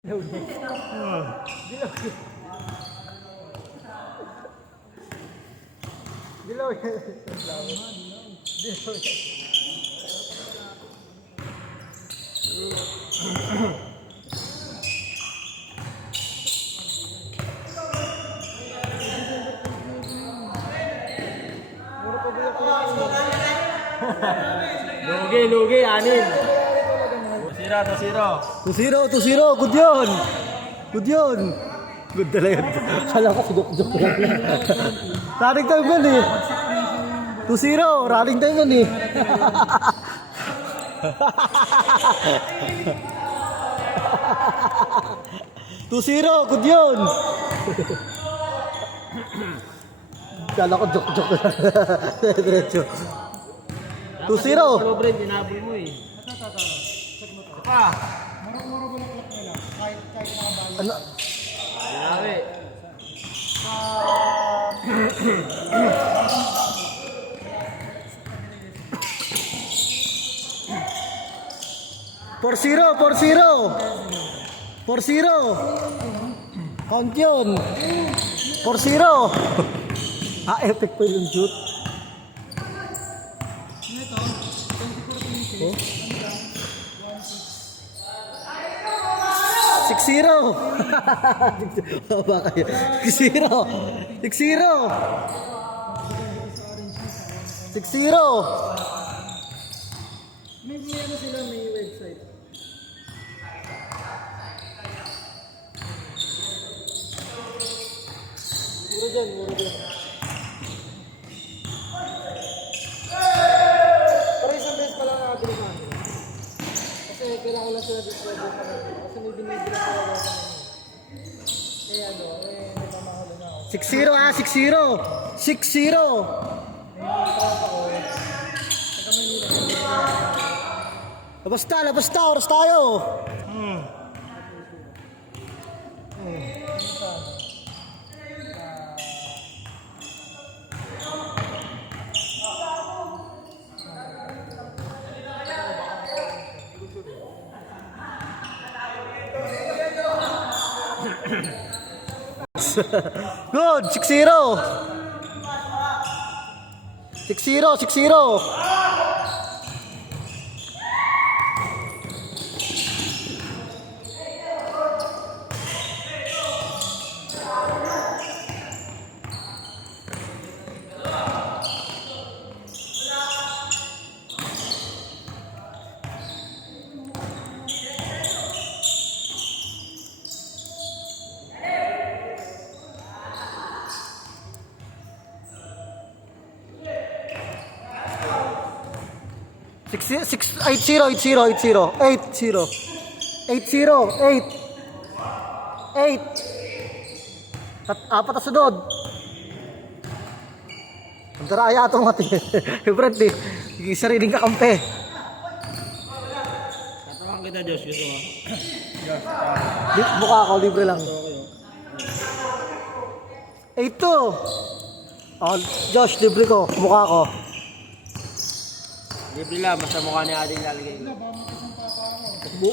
Dilaw. Dilaw. Lugi, anin. 2-0. Good yun. Good talaga. Kala ko sudok-dok lang. Running time yun eh. 2-0. Running time yun eh. Good yun. Kala ko jok-jok lang. Diretso. 2-0. Dinabol mo eh. Pa. Moro bulaklak nila. Kahit makabalo. Ano? Dinawi. 4-0. Count yun. 4-0. Epic pa yung shoot. Oh. 6-0. Baka yun. 6-0. 6-0. May ano sila, may website. Muro dyan. Pero isang beses pa lang nakabilikan. Kasi kailangan lang sila discover pa natin. Kasi may binibila ko lang ako. Nagmamahalo na ako. 6-0 Labas ta, oras tayo. Good, 6-0. 6-0. Six, 8-0. 8. Apat na sunod. Ang daraya ito mga tingin. Brad eh. Sariling kakampi. Tatawang kita, Josh. Gusto mo? Mukha ako, libre lang. 8-2. Oh, Josh, libre ko. Mukha ko. Libre lang. Basta mukha ni Ading lalagay.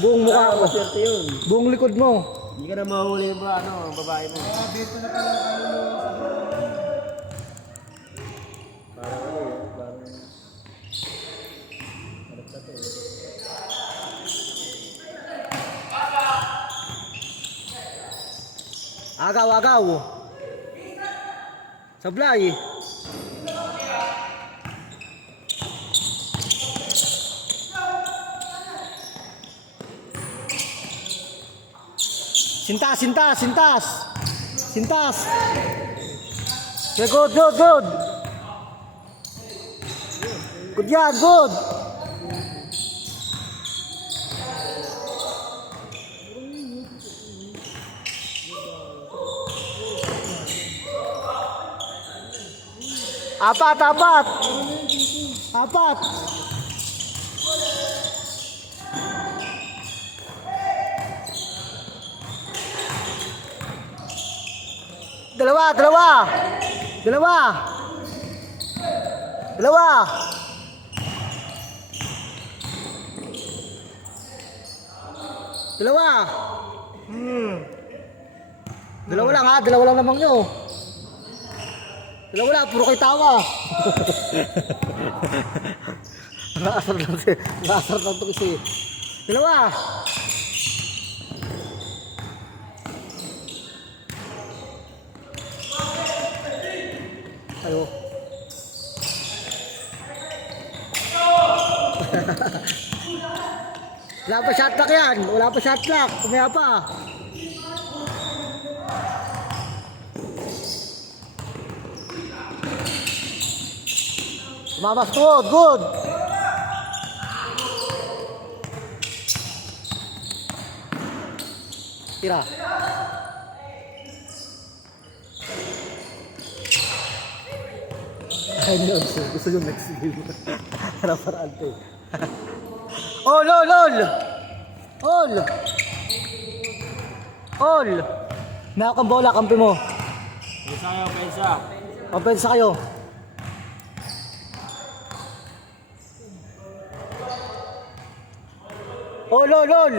Buong mukha ko. Maswerte yun. Buong likod mo. Hindi ka na mahuli ba, babae mo. Dito na pala Agaw. Sablay. Sintas. Yeah, good. Good yan, good. Apat. Dalawa. Dalawa. Dalawa lang ha, dalawa lang naman nyo. Dalawa lang, puro kayo tawa. Nakasar lang ito kasi. Dalawa. Ayo. Wala pa shot clock yan. Wala pa shot clock. Kumaya pa. Mamas good, good. Tira. Ay, no, gusto yung next game. Harap-harap ito. All, all, all! All! All! May akong bola, kampi mo. Pensa kayo, pensa. Kampensa kayo. All, all, all!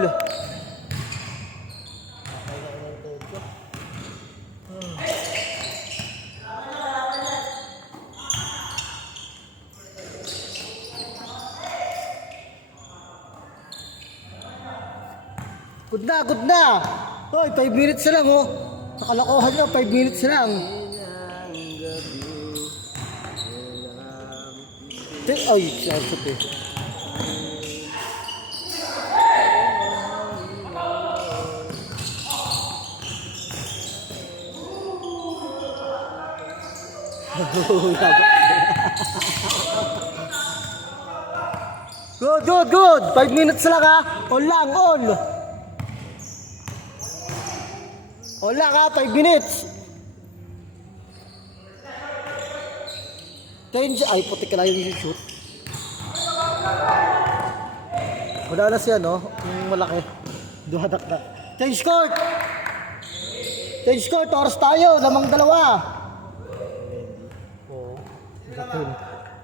Good na, good na! Hoy, 5 minutes na lang oh. Sa kalokohan nyo, 5 minutes na lang. Ay, sasot eh. Good, good, good! 5 minutes lang ha! All lang, all! All lang ha, 5 minutes! Ay, puti ka lang yung shoot. Wala na siya, no? Yung malaki. Duhadak na. Change court! Change court, oras tayo. Lamang dalawa.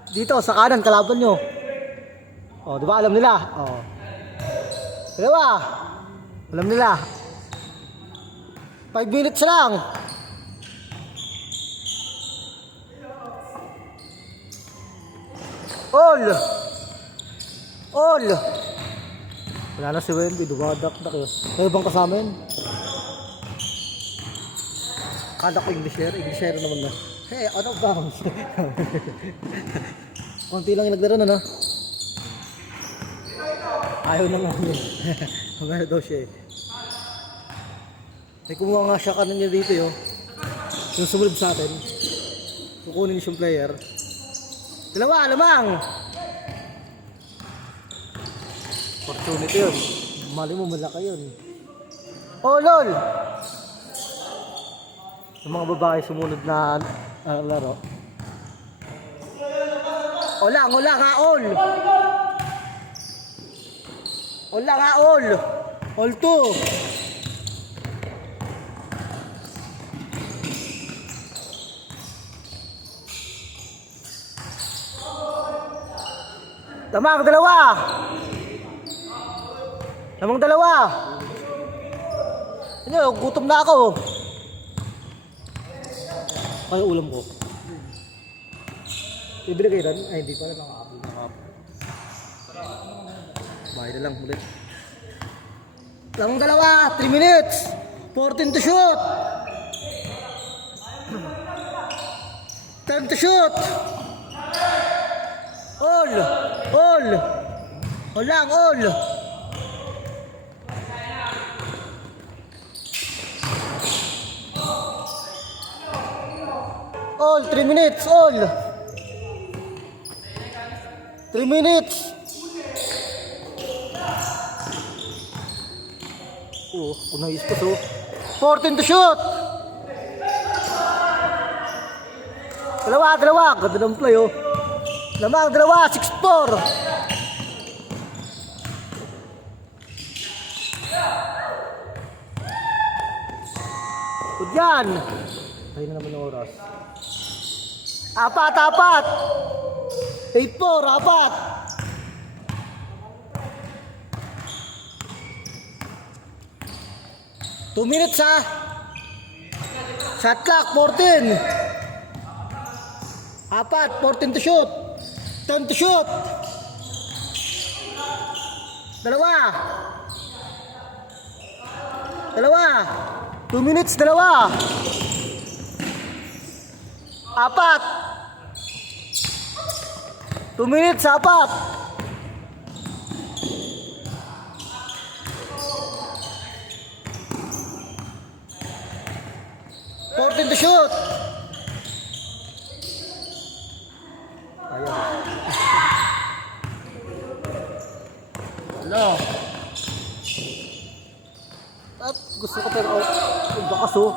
Dito, sa kanan, kalaban nyo. Oh, di ba alam nila? Oh. Dalawa. Alam nila. 5 minutes lang. All. All. Wala na si Wendy, dumadak-dak yun. May bang kasama yun? Kala ko Englishero naman na. Hey, ano ba? Konti lang yung naglaro na, no? Ayaw naman yun. Magano daw siya eh. May kumuha nga siya kanan niya dito yun. Yung sumunod sa atin. Kukunin yung player. Dalawa, lamang! Opportunity yun. Mali mo, malaki yun. Oh, lol! Yung mga babae sumunod na laro. O lang ha, all! O lang ha, all! All two! Lamang dalawa! Lamang dalawa! Ano, gutom na ako. Kaya ulam ko. Bibili kayo rin? Ay, hindi pala nakakapon. Bahay na lang ulit. Lamang dalawa! 3 minutes! 14 to shoot! 10 to shoot! All! All! All lang, all! All, 3 minutes, all! 3 minutes! Oh, unayos pa to. 14 to shoot! Dalawa! Ganda ng play, oh. Lamang, dalawa, 6-4. Good yan. Tayo na naman ng oras. Apat. 8-4, apat. 2 minutes ha. Shot clock, 14. 4, 14 to shoot. 10 to shoot. 2. 2 minutes, 2. 4. 2 minutes, 4. 14 to shoot. Ayan. Ano? At gusto ko pero ang bakas oh.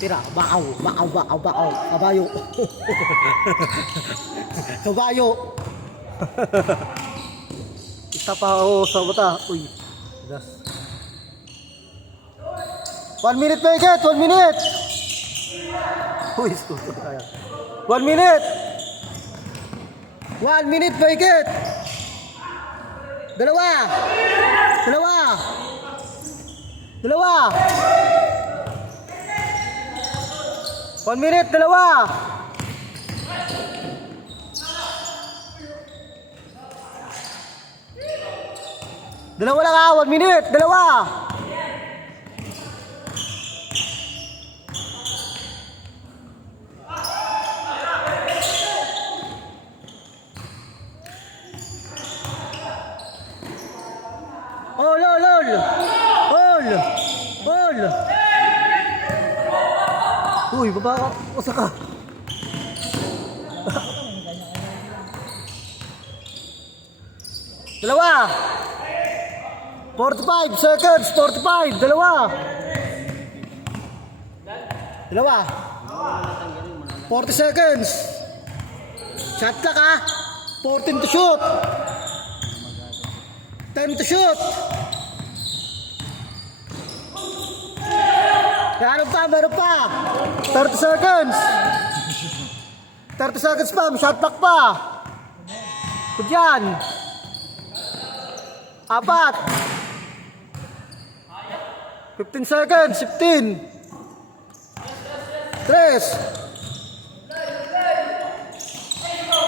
Tira, bakaw. Kabayo. Kabayo. Isa pa oh sa mata. Uy. Das. 1 minute pa ikat, 1 minute. Uy, skuto kaya. 1 minute. 1 minute pa ikat. 2. 1 minute, 2. Dalawa lang ha, 1 minute, 2. Ol. Uy, baba ka. Usa ka. Dalawa. 45 seconds. 45. Dalawa. 40 seconds. Shot clock ha. 14 to shoot. 10 to shoot. Meron pa. 30 seconds. 30 seconds pa. May shot clock pa. Kudyan. 4. 15 seconds. 15. 3.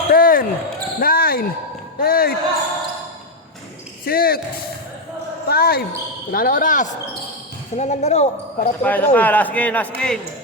10. 9. 8. 6. 5. Wala na oras. Saan na lang laro? Para Last game.